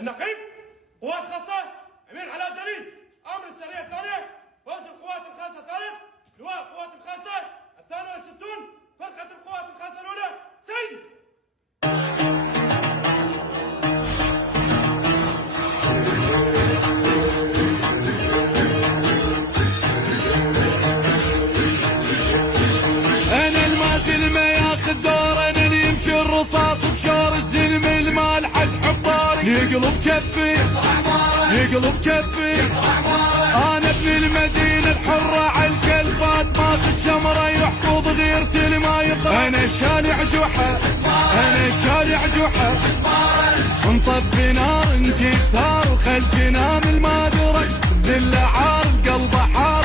النقيب قوات خاصة أمين علاء جليل. أمر السرية الثانية فوج القوات الخاصة الثالث لواء القوات الخاصة 62 فرقة القوات الخاصة الأولى سيد. أنا المازل ما ياخذ دور، أنا اللي يمشي الرصاص بشور الزلم المال حد حباري يقلب كفي يقلب كفي. أنا ابن المدينة الحرة على الكلفات ماخذ الشمرة يحفظ غيرتي لما يقرأ. أنا شارع جحا أنا شارع جحا نطفي نار نجيب ثار وخلتنا من المادرة ذل عار القلب حار